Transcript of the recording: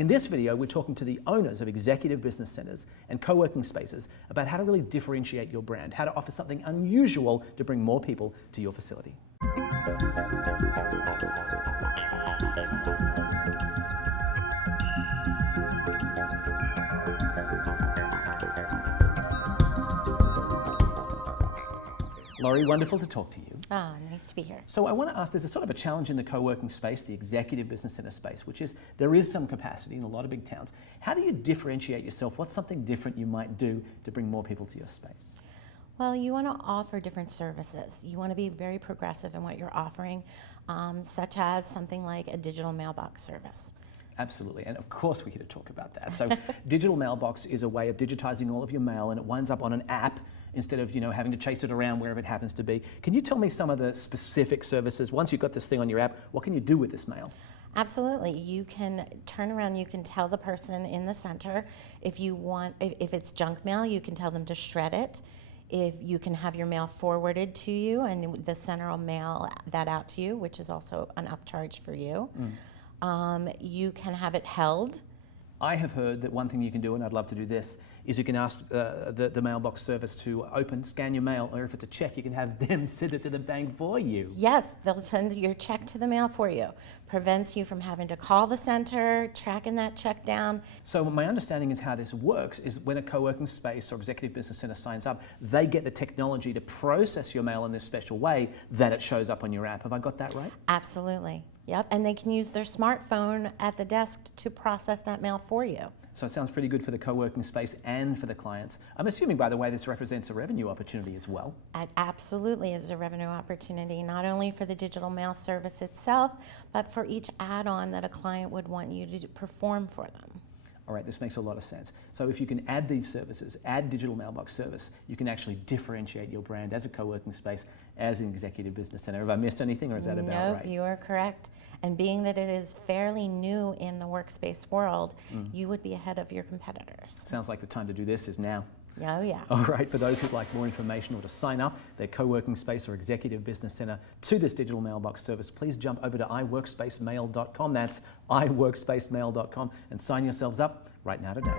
In this video, we're talking to the owners of executive business centers and co-working spaces about how to really differentiate your brand, how to offer something unusual to bring more people to your facility. Laurie, wonderful to talk to you. Ah, nice to be here. So I want to ask, there's a sort of a challenge in the co-working space, the executive business center space, which is there is some capacity in a lot of big towns. How do you differentiate yourself? What's something different you might do to bring more people to your space? Well, you want to offer different services. You want to be very progressive in what you're offering, such as something like a digital mailbox service. Absolutely, and of course we're here to talk about that. So Digital Mailbox is a way of digitizing all of your mail, and it winds up on an app instead of having to chase it around wherever it happens to be. Can you tell me some of the specific services? Once you've got this thing on your app, what can you do with this mail? Absolutely. You can turn around, you can tell the person in the center if it's junk mail, you can tell them to shred it. If you can have your mail forwarded to you and the center will mail that out to you, which is also an upcharge for you. You can have it held. I have heard that one thing you can do, and I'd love to do this, is you can ask the mailbox service to scan your mail, or if it's a check, you can have them send it to the bank for you. Yes, they'll send your check to the mail for you. Prevents you from having to call the center, tracking that check down. So my understanding is how this works is when a co-working space or executive business center signs up, they get the technology to process your mail in this special way that it shows up on your app. Have I got that right? Absolutely. Yep, and they can use their smartphone at the desk to process that mail for you. So it sounds pretty good for the co-working space and for the clients. I'm assuming, by the way, this represents a revenue opportunity as well. It absolutely is a revenue opportunity, not only for the digital mail service itself, but for each add-on that a client would want you to perform for them. All right, this makes a lot of sense. So if you can add these services, add digital mailbox service, you can actually differentiate your brand as a co-working space, as an executive business center. Have I missed anything, or is that about right? No, you are correct. And being that it is fairly new in the workspace world, you would be ahead of your competitors. Sounds like the time to do this is now. Oh, yeah. All right, for those who'd like more information or to sign up their co-working space or executive business center to this digital mailbox service, please jump over to iworkspacemail.com. That's iworkspacemail.com and sign yourselves up right now today.